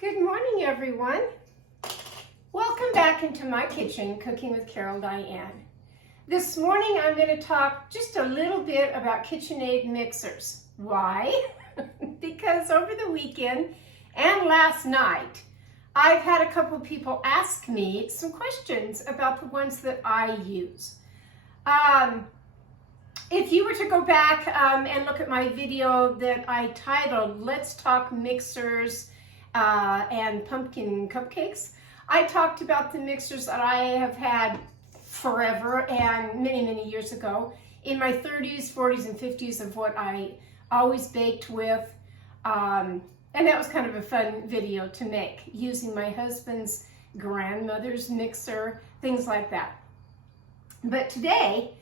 Good morning, everyone. Welcome back into my kitchen, Cooking with Carol Diane. This morning, I'm going to talk just a little bit about KitchenAid mixers. Why? Because over the weekend and last night, I've had a couple of people ask me some questions about the ones that I use. If you were to go back and look at my video that I titled, Let's Talk Mixers and Pumpkin Cupcakes, I talked about the mixers that I have had forever and many years ago in my 30s, 40s, and 50s of what I always baked with. And that was kind of a fun video to make, using my husband's grandmother's mixer, things like that. But today,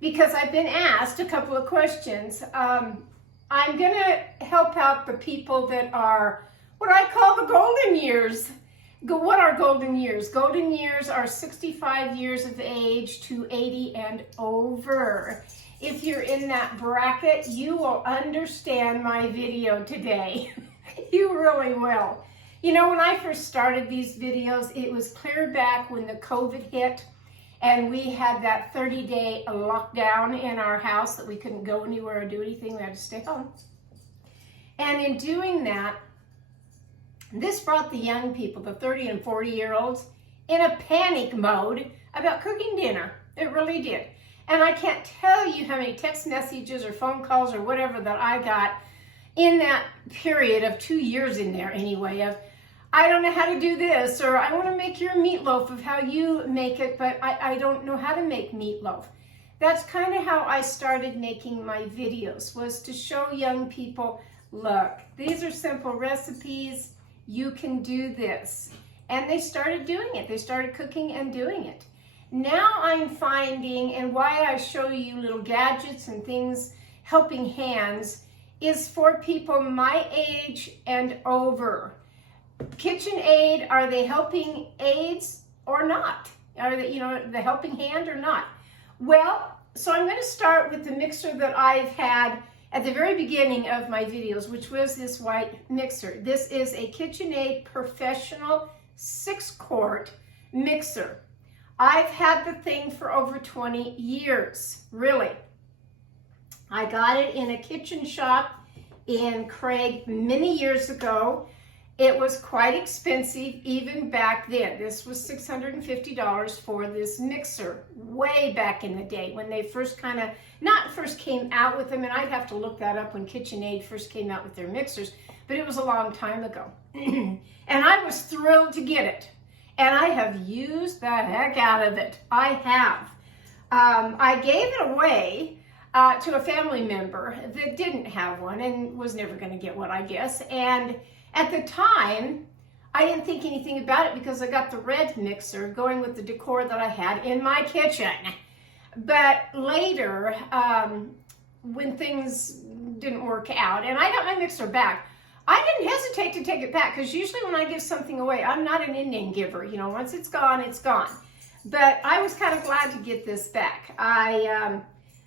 because I've been asked a couple of questions, I'm going to help out the people that are what I call the golden years. What are golden years? Golden years are 65 years of age to 80 and over. If you're in that bracket, you will understand my video today. You really will. You know, when I first started these videos, it was clear back when the COVID hit. And we had that 30-day lockdown in our house that we couldn't go anywhere or do anything. We had to stay home. And in doing that, this brought the young people, the 30 and 40-year-olds, in a panic mode about cooking dinner. It really did. And I can't tell you how many text messages or phone calls or whatever that I got in that period of 2 years in there anyway of, I don't know how to do this, or I want to make your meatloaf of how you make it, but I don't know how to make meatloaf. That's kind of how I started making my videos, was to show young people, look, these are simple recipes, you can do this. And they started doing it. They started cooking and doing it. Now I'm finding, and why I show you little gadgets and things, helping hands, is for people my age and over. KitchenAid, are they helping aids or not? Are they, the helping hand or not? Well, so I'm going to start with the mixer that I've had at the very beginning of my videos, which was this white mixer. This is a KitchenAid Professional 6-quart mixer. I've had the thing for over 20 years, really. I got it in a kitchen shop in Craig many years ago. It was quite expensive even back then. This was $650 for this mixer way back in the day when they first first came out with them, and I'd have to look that up when KitchenAid first came out with their mixers, but it was a long time ago. And I was thrilled to get it. And I have used the heck out of it. I have. I gave it away to a family member that didn't have one and was never going to get one, I guess. And at the time, I didn't think anything about it because I got the red mixer going with the decor that I had in my kitchen. But later, when things didn't work out, and I got my mixer back, I didn't hesitate to take it back, because usually when I give something away, I'm not an Indian giver. Once it's gone, it's gone. But I was kind of glad to get this back. I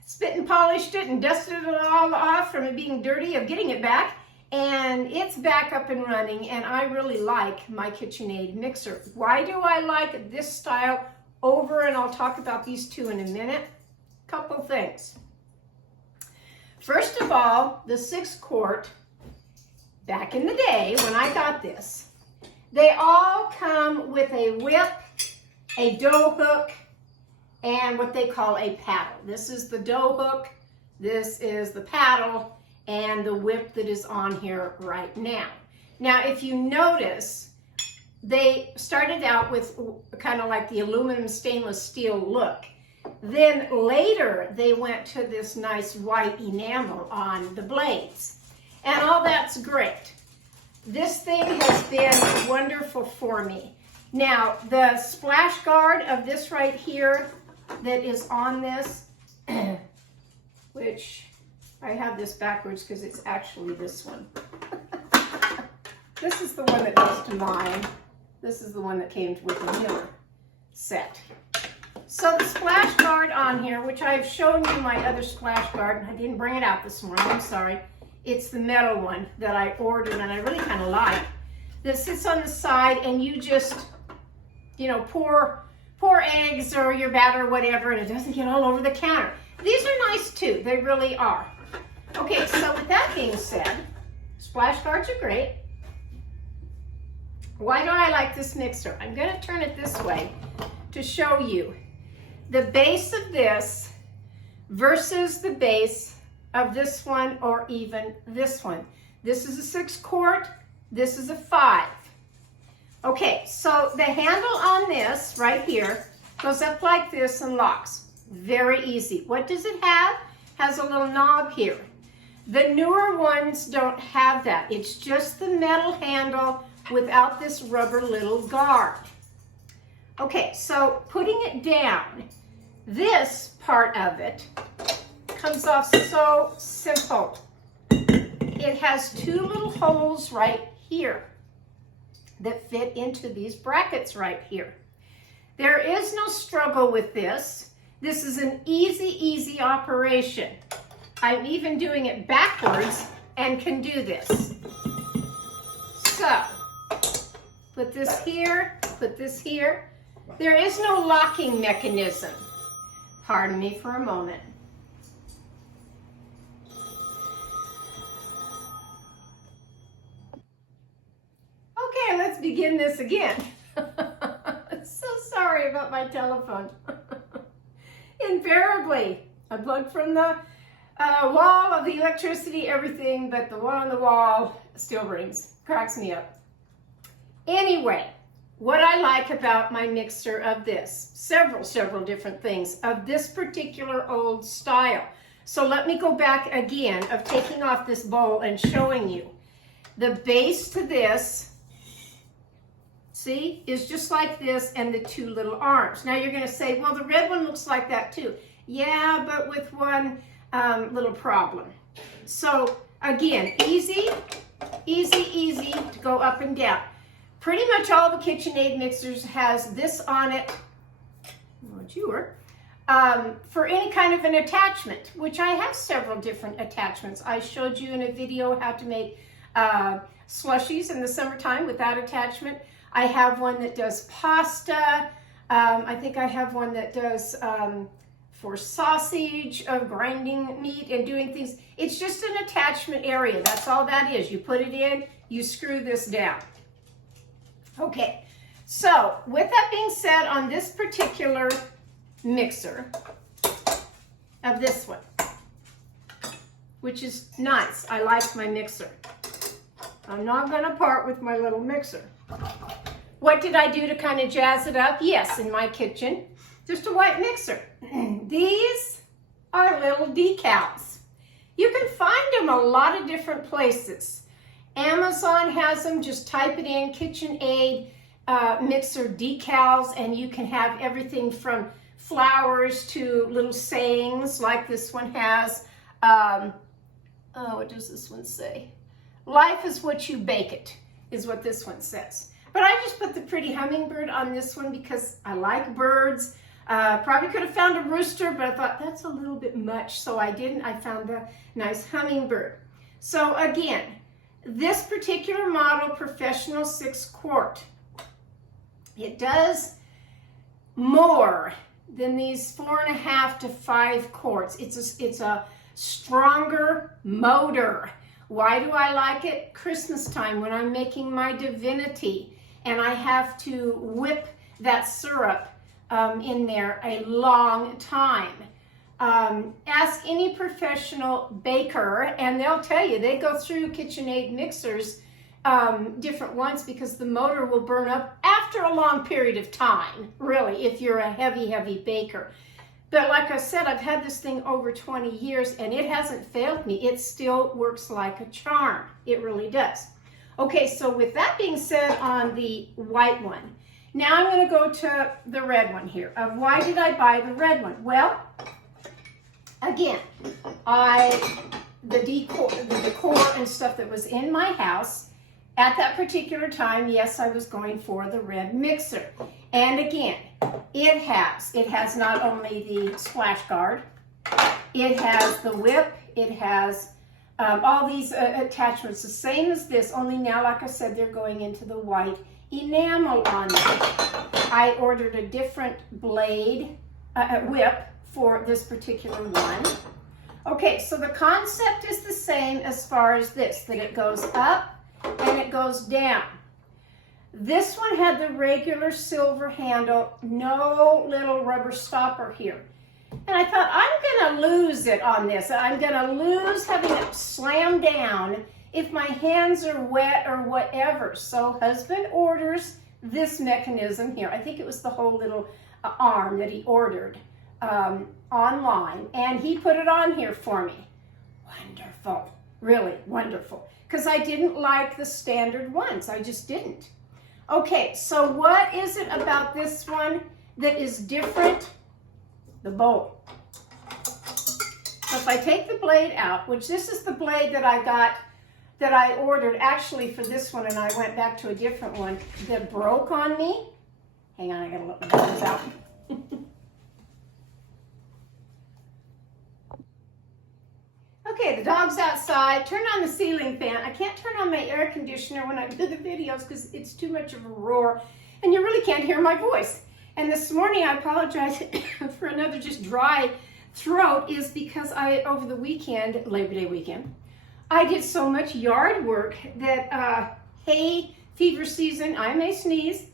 spit and polished it and dusted it all off from it being dirty of getting it back. And it's back up and running, and I really like my KitchenAid mixer. Why do I like this style over, and I'll talk about these two in a minute? Couple things. First of all, the 6-quart, back in the day when I got this, they all come with a whip, a dough hook, and what they call a paddle. This is the dough hook, this is the paddle, and the whip that is on here right now. Now, if you notice, they started out with kind of like the aluminum stainless steel look. Then later, they went to this nice white enamel on the blades. And all that's great. This thing has been wonderful for me. Now, the splash guard of this right here that is on this, which I have this backwards because it's actually this one. This is the one that goes to mine. This is the one that came with the Miller set. So the splash guard on here, which I've shown you my other splash guard, and I didn't bring it out this morning, I'm sorry. It's the metal one that I ordered and I really kind of like. that sits on the side, and you just, you know, pour eggs or your batter or whatever, and it doesn't get all over the counter. These are nice too, they really are. Okay, so with that being said, splash guards are great. Why do I like this mixer? I'm going to turn it this way to show you the base of this versus the base of this one or even this one. This is a 6 quart, this is a 5. Okay, so the handle on this right here goes up like this and locks. Very easy. What does it have? Has a little knob here. The newer ones don't have that. It's just the metal handle without this rubber little guard. Okay, so putting it down, this part of it comes off so simple. It has 2 little holes right here that fit into these brackets right here. There is no struggle with this. This is an easy operation. I'm even doing it backwards and can do this. So, put this here, put this here. There is no locking mechanism. Pardon me for a moment. Okay, let's begin this again. So sorry about my telephone. Invariably, unplugged from the wall of the electricity, everything, but the one on the wall still rings. Cracks me up. Anyway, what I like about my mixer of this, several different things of this particular old style. So let me go back again of taking off this bowl and showing you. The base to this, see, is just like this, and the 2 little arms. Now you're going to say, well, the red one looks like that too. Yeah, but with one little problem. So again, easy to go up and down. Pretty much all the KitchenAid mixers has this on it, for any kind of an attachment, which I have several different attachments. I showed you in a video how to make slushies in the summertime with that attachment. I have one that does pasta. I think I have one that does for sausage, grinding meat and doing things. It's just an attachment area. That's all that is. You put it in, you screw this down. Okay, so with that being said, on this particular mixer of this one, which is nice. I like my mixer. I'm not going to part with my little mixer. What did I do to kind of jazz it up? Yes, in my kitchen, just a white mixer. These are little decals. You can find them a lot of different places. Amazon has them. Just type it in, KitchenAid mixer decals, and you can have everything from flowers to little sayings like this one has. What does this one say? Life is what you bake it, is what this one says. But I just put the pretty hummingbird on this one because I like birds. Probably could have found a rooster, but I thought that's a little bit much, so I didn't. I found the nice hummingbird. So again, this particular model, Professional 6 quart, it does more than these 4.5 to 5 quarts. It's a stronger motor. Why do I like it? Christmas time when I'm making my divinity and I have to whip that syrup in there a long time. Ask any professional baker and they'll tell you, they go through KitchenAid mixers, different ones, because the motor will burn up after a long period of time, really, if you're a heavy baker. But like I said, I've had this thing over 20 years and it hasn't failed me. It still works like a charm. It really does. Okay, so with that being said on the white one, now I'm going to go to the red one here. Why did I buy the red one? Well, again, the decor and stuff that was in my house at that particular time, yes, I was going for the red mixer. And again, it has not only the splash guard, it has the whip, it has All these attachments, the same as this, only now, like I said, they're going into the white enamel on them. I ordered a different blade, whip for this particular one. Okay, so the concept is the same as far as this, that it goes up and it goes down. This one had the regular silver handle, no little rubber stopper here. And I thought, I'm gonna lose it on this. I'm gonna lose having it slam down if my hands are wet or whatever. So husband orders this mechanism here. I think it was the whole little arm that he ordered online, and he put it on here for me. Wonderful, really wonderful, because I didn't like the standard ones. I just didn't. Okay, so what is it about this one that is different? The bowl. So if I take the blade out, which this is the blade that I got, that I ordered actually for this one, and I went back to a different one that broke on me. Hang on, I gotta let my dogs out. Okay, the dog's outside. Turn on the ceiling fan. I can't turn on my air conditioner when I do the videos because it's too much of a roar and you really can't hear my voice. And this morning, I apologize for another just dry throat, is because over the weekend, Labor Day weekend, I did so much yard work that hay fever season, I may sneeze,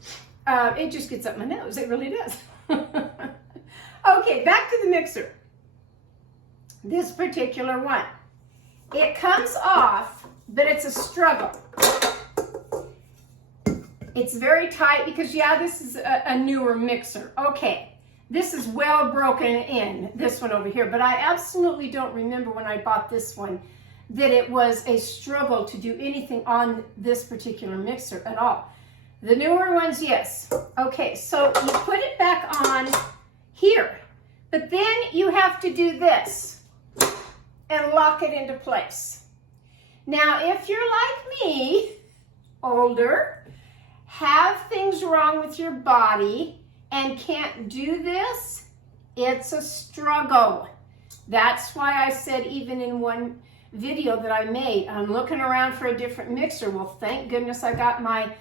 it just gets up my nose. It really does. Okay, back to the mixer. This particular one. It comes off, but it's a struggle. It's very tight because, yeah, this is a newer mixer. Okay, this is well broken in, this one over here, but I absolutely don't remember when I bought this one that it was a struggle to do anything on this particular mixer at all. The newer ones, yes. Okay, so you put it back on here, but then you have to do this and lock it into place. Now, if you're like me, older, have things wrong with your body and can't do this, it's a struggle. That's why I said, even in one video that I made, I'm looking around for a different mixer. Well, thank goodness I got my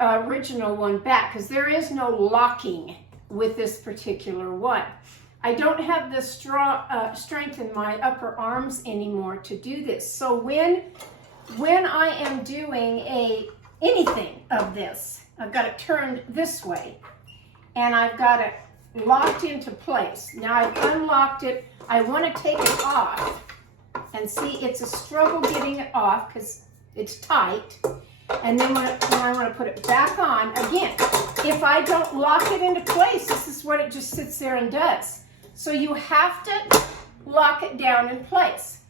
original one back, because there is no locking with this particular one. I don't have the strength in my upper arms anymore to do this. So when I am doing anything of this, I've got it turned this way and I've got it locked into place. Now I've unlocked it. I want to take it off, and see, it's a struggle getting it off because it's tight. And then when I want to put it back on, again, if I don't lock it into place, this is what it just sits there and does. So you have to lock it down in place.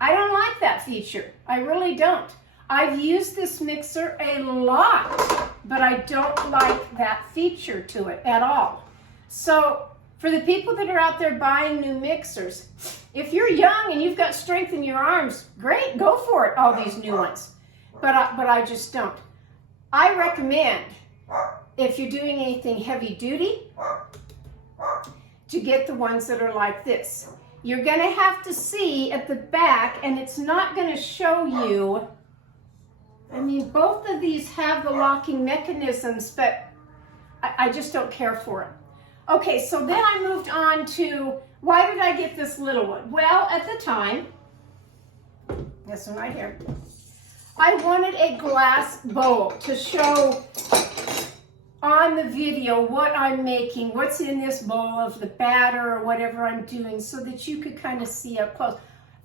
I don't like that feature. I really don't. I've used this mixer a lot, but I don't like that feature to it at all. So for the people that are out there buying new mixers, if you're young and you've got strength in your arms, great, go for it, all these new ones. But I just don't. I recommend, if you're doing anything heavy duty, to get the ones that are like this. You're going to have to see at the back, and it's not going to show you. I mean, both of these have the locking mechanisms, but I just don't care for it. Okay, so then I moved on to, why did I get this little one? Well, at the time, this one right here, I wanted a glass bowl to show on the video what I'm making, what's in this bowl of the batter or whatever I'm doing, so that you could kind of see up close.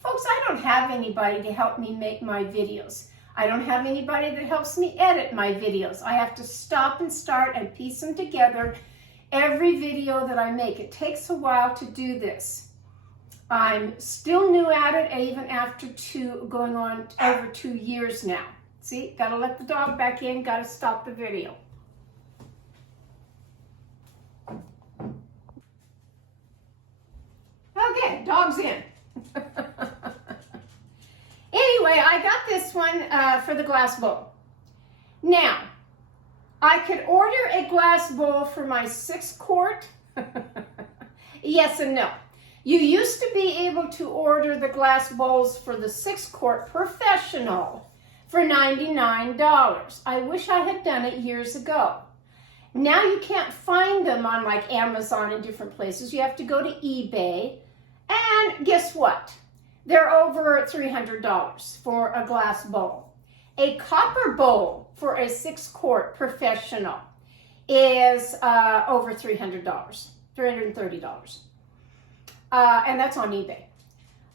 Folks, I don't have anybody to help me make my videos. I don't have anybody that helps me edit my videos. I have to stop and start and piece them together. Every video that I make, it takes a while to do this. I'm still new at it, even after going on over 2 years now. See, gotta let the dog back in, gotta stop the video. Okay, dog's in. Anyway, I got this one for the glass bowl. Now, I could order a glass bowl for my 6-quart. Yes and no. You used to be able to order the glass bowls for the 6-quart professional for $99. I wish I had done it years ago. Now you can't find them on like Amazon and different places. You have to go to eBay. And guess what? They're over $300 for a glass bowl. A copper bowl for a 6-quart professional is over $300, $330. And that's on eBay.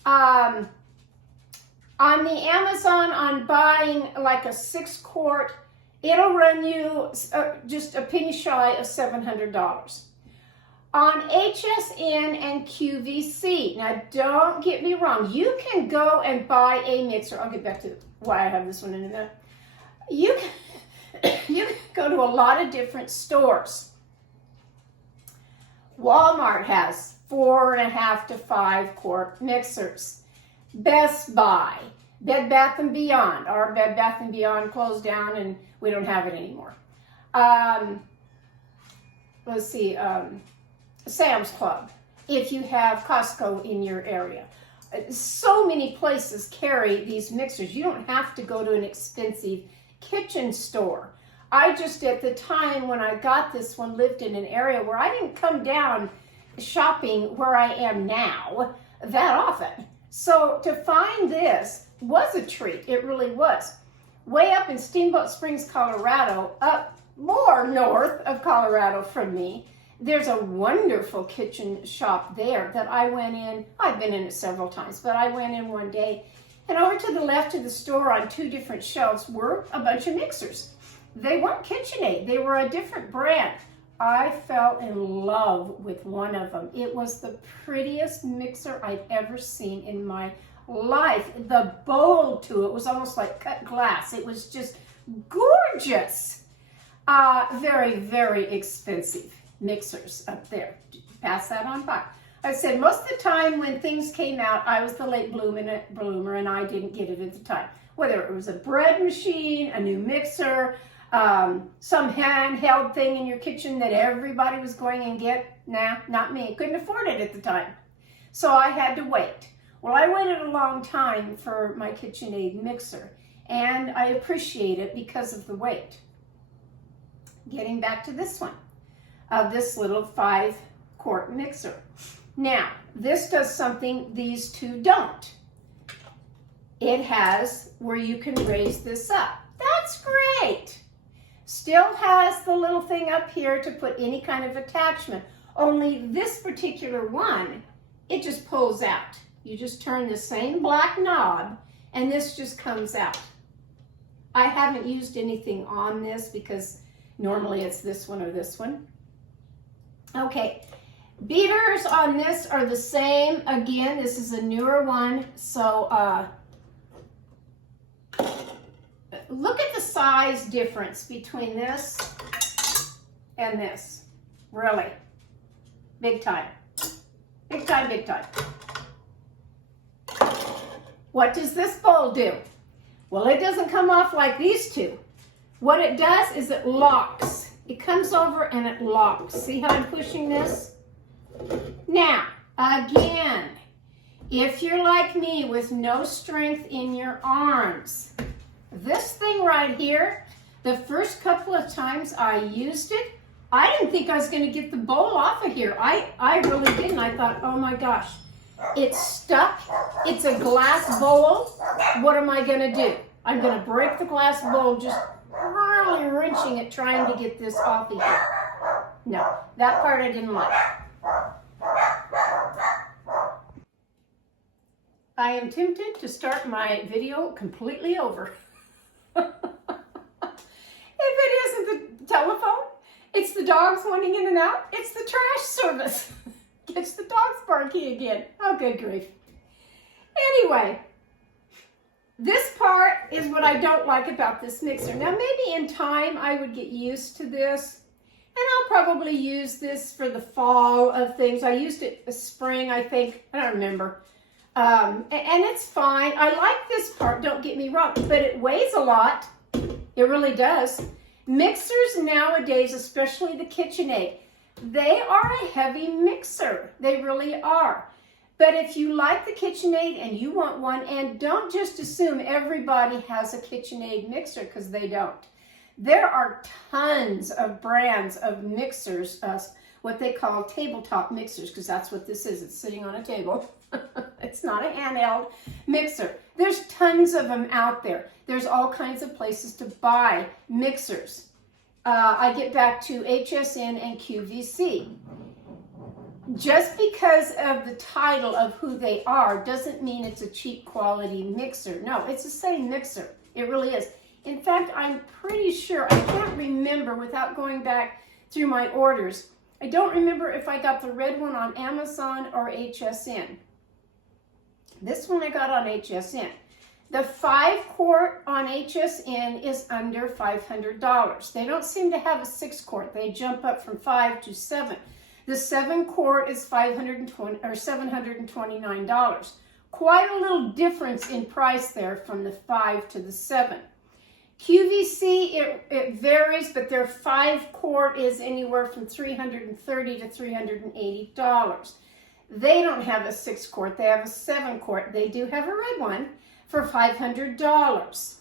On the Amazon, on buying like a 6-quart, it'll run you just a penny shy of $700. On HSN and QVC, now don't get me wrong, you can go and buy a mixer. I'll get back to why I have this one in a minute. You can go to a lot of different stores. Walmart has 4.5 to 5-quart mixers. Best Buy, Bed Bath & Beyond. Our Bed Bath & Beyond closed down and we don't have it anymore. Let's see, Sam's Club, if you have Costco in your area. So many places carry these mixers. You don't have to go to an expensive kitchen store. I just, at the time when I got this one, lived in an area where I didn't come down shopping where I am now that often. So to find this was a treat. It really was. Way up in Steamboat Springs, Colorado, up more north of Colorado from me, there's a wonderful kitchen shop there that I went in. I've been in it several times, but I went in one day, and over to the left of the store on 2 different shelves were a bunch of mixers. They weren't KitchenAid. They were a different brand. I fell in love with one of them. It was the prettiest mixer I've ever seen in my life. The bowl to it was almost like cut glass. It was just gorgeous. Very, very expensive mixers up there. Pass that on by. I said most of the time when things came out, I was the late bloomer and I didn't get it at the time. Whether it was a bread machine, a new mixer, some handheld thing in your kitchen that everybody was going and get. Nah, not me. Couldn't afford it at the time. So I had to wait. Well, I waited a long time for my KitchenAid mixer, and I appreciate it because of the wait. Getting back to this one, this little 5-quart mixer. Now, this does something these two don't. It has where you can raise this up. That's great. Still has the little thing up here to put any kind of attachment. Only this particular one, it just pulls out. You just turn the same black knob and this just comes out. I haven't used anything on this because normally it's this one or this one. Okay, beaters on this are the same. Again, this is a newer one, so look at the size difference between this and this. Really, big time. Big time, big time. What does this bowl do? Well, it doesn't come off like these two. What it does is it locks. It comes over and it locks. See how I'm pushing this? Now, again, if you're like me with no strength in your arms, this thing right here, the first couple of times I used it, I didn't think I was going to get the bowl off of here. I really didn't. I thought, oh my gosh, it's stuck. It's a glass bowl. What am I going to do? I'm going to break the glass bowl just really wrenching it, trying to get this off of here. No, that part I didn't like. I am tempted to start my video completely over. If it isn't the telephone, it's the dogs wanting in and out, it's the trash service. It's the dogs barking again. Oh, good grief. Anyway, this part is what I don't like about this mixer. Now, maybe in time I would get used to this, and I'll probably use this for the fall of things. I used it this spring, I think. I don't remember. And it's fine. I like this part, don't get me wrong, but it weighs a lot. It really does. Mixers nowadays, especially the KitchenAid, they are a heavy mixer. They really are. But if you like the KitchenAid and you want one, and don't just assume everybody has a KitchenAid mixer, because they don't. There are tons of brands of mixers, what they call tabletop mixers, because that's what this is. It's sitting on a table. It's not a handheld mixer. There's tons of them out there. There's all kinds of places to buy mixers. I get back to HSN and QVC. Just because of the title of who they are doesn't mean it's a cheap quality mixer. No, it's the same mixer. It really is. In fact, I'm pretty sure, I can't remember without going back through my orders. I don't remember if I got the red one on Amazon or HSN. This one I got on HSN. The 5-quart on HSN is under $500. They don't seem to have a 6-quart. They jump up from 5 to 7. The 7-quart is $729. Quite a little difference in price there from the 5 to the 7. QVC, it varies, but their 5-quart is anywhere from $330 to $380. They don't have a 6-quart. They have a 7-quart. They do have a red one for $500.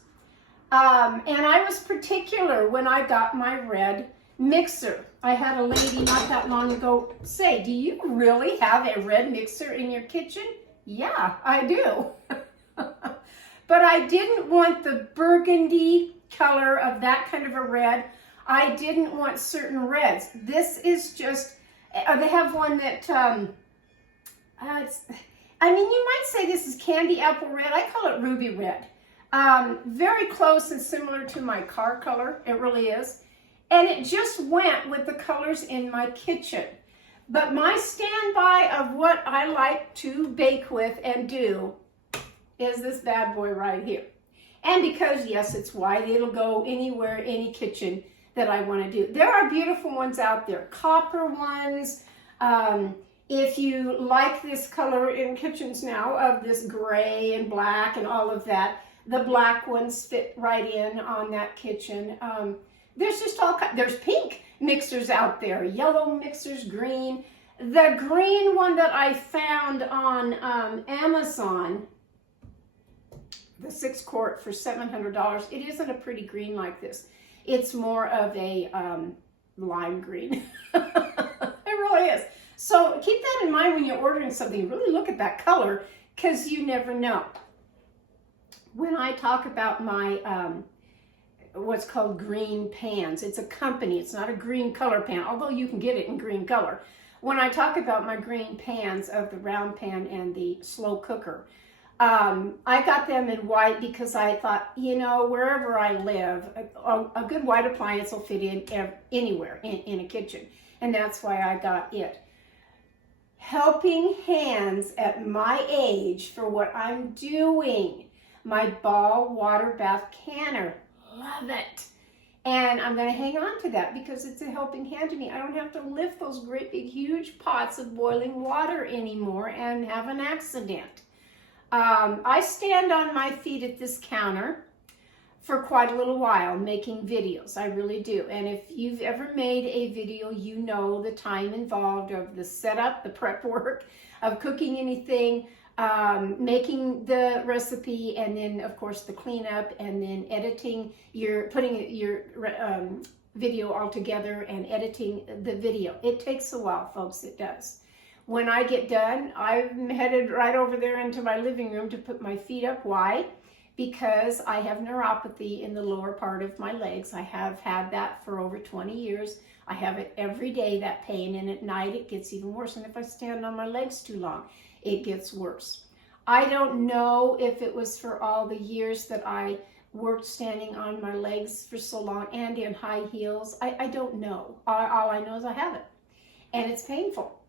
And I was particular when I got my red mixer. I had a lady not that long ago say, "Do you really have a red mixer in your kitchen?" Yeah, I do. But I didn't want the burgundy color of that kind of a red. I didn't want certain reds. This is just, they have one that, I mean, you might say this is candy apple red. I call it ruby red. Very close and similar to my car color. It really is. And it just went with the colors in my kitchen. But my standby of what I like to bake with and do is this bad boy right here. And because, yes, it's white, it'll go anywhere, any kitchen that I want to do. There are beautiful ones out there, copper ones. If you like this color in kitchens now of this gray and black and all of that, the black ones fit right in on that kitchen. There's just there's pink mixers out there, yellow mixers, green. The green one that I found on Amazon, the 6-quart for $700, it isn't a pretty green like this. It's more of a lime green. It really is. So keep that in mind when you're ordering something. Really look at that color, because you never know. When I talk about my what's called green pans, it's a company. It's not a green color pan, although you can get it in green color. When I talk about my green pans of the round pan and the slow cooker, I got them in white because I thought, you know, wherever I live, a good white appliance will fit in anywhere in a kitchen. And that's why I got it. Helping hands at my age for what I'm doing. My ball water bath canner. Love it. And I'm going to hang on to that because it's a helping hand to me. I don't have to lift those great big huge pots of boiling water anymore and have an accident. I stand on my feet at this counter for quite a little while making videos. I really do. And if you've ever made a video, you know the time involved of the setup, the prep work, of cooking anything, making the recipe, and then of course the cleanup, and then editing putting your video all together and editing the video. It takes a while, folks, it does. When I get done, I'm headed right over there into my living room to put my feet up. Why? Because I have neuropathy in the lower part of my legs. I have had that for over 20 years. I have it every day, that pain, and at night it gets even worse. And if I stand on my legs too long, it gets worse. I don't know if it was for all the years that I worked standing on my legs for so long and in high heels. I don't know. All I know is I have it, and it's painful.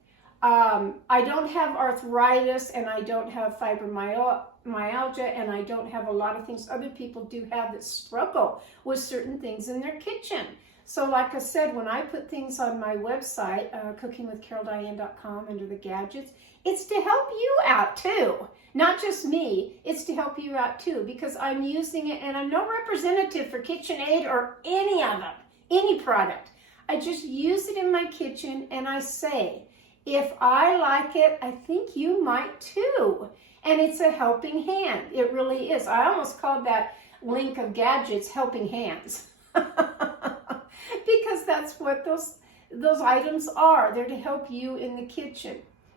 I don't have arthritis, and I don't have fibromyalgia, and I don't have a lot of things other people do have that struggle with certain things in their kitchen. So like I said, when I put things on my website, cookingwithcaroldiane.com, under the gadgets, it's to help you out too. Not just me, it's to help you out too, because I'm using it, and I'm no representative for KitchenAid or any of them, any product. I just use it in my kitchen, and I say, If I like it, I think you might too. And it's a helping hand. It really is. I almost called that link of gadgets helping hands. Because that's what those items are. They're to help you in the kitchen.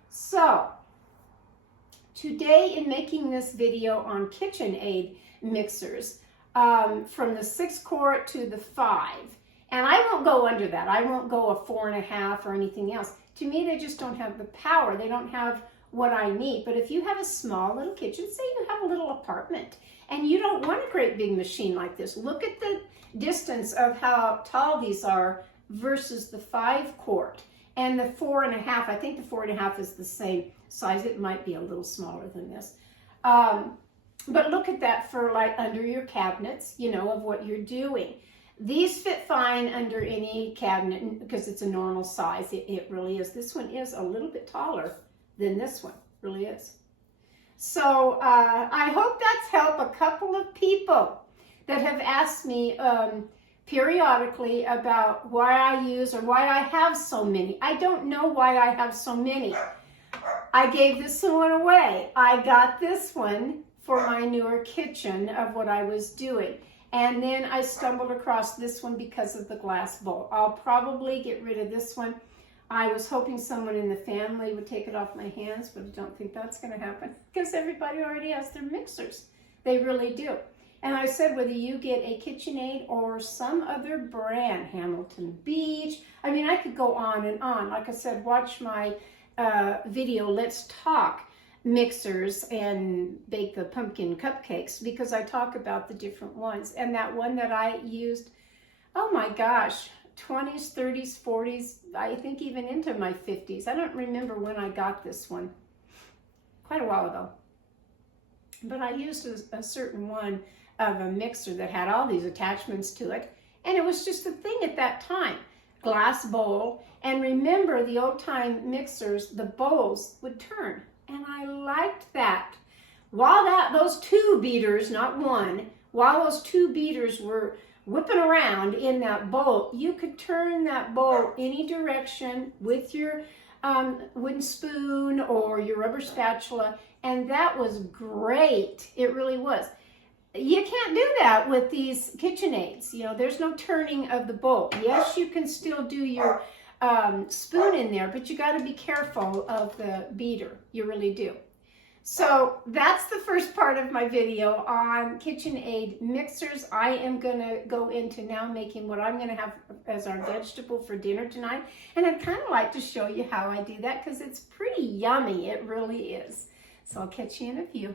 So, today in making this video on KitchenAid mixers, from the 6-quart to the 5, and I won't go under that. I won't go a 4.5 or anything else. To me, they just don't have the power. They don't have what I need. But if you have a small little kitchen, say you have a little apartment, and you don't want a great big machine like this, look at the distance of how tall these are versus the 5-quart and the 4.5. I think the 4.5 is the same size. It might be a little smaller than this. But look at that for like under your cabinets, you know, of what you're doing. These fit fine under any cabinet because it's a normal size. It really is. This one is a little bit taller than this one, really is. So I hope that's helped a couple of people that have asked me periodically about why I use or why I have so many. I don't know why I have so many. I gave this one away. I got this one for my newer kitchen of what I was doing. And then I stumbled across this one because of the glass bowl. I'll probably get rid of this one. I was hoping someone in the family would take it off my hands, but I don't think that's going to happen because everybody already has their mixers. They really do. And I said whether you get a KitchenAid or some other brand, Hamilton Beach, I mean, I could go on and on. Like I said, watch my video, Let's Talk Mixers and Bake the Pumpkin Cupcakes, because I talk about the different ones. And that one that I used, oh my gosh, 20s, 30s, 40s, I think even into my 50s. I don't remember when I got this one, quite a while ago. But I used a certain one of a mixer that had all these attachments to it. And it was just a thing at that time. Glass bowl. And remember, the old time mixers, the bowls would turn. And I liked that. While those 2 beaters, not one, while those 2 beaters were whipping around in that bowl, you could turn that bowl any direction with your wooden spoon or your rubber spatula, and that was great. It really was. You can't do that with these KitchenAids. You know, there's no turning of the bowl. Yes, you can still do your spoon in there, but you got to be careful of the beater. You really do. So that's the first part of my video on KitchenAid mixers. I am going to go into now making what I'm going to have as our vegetable for dinner tonight. And I'd kind of like to show you how I do that because it's pretty yummy. It really is. So I'll catch you in a few.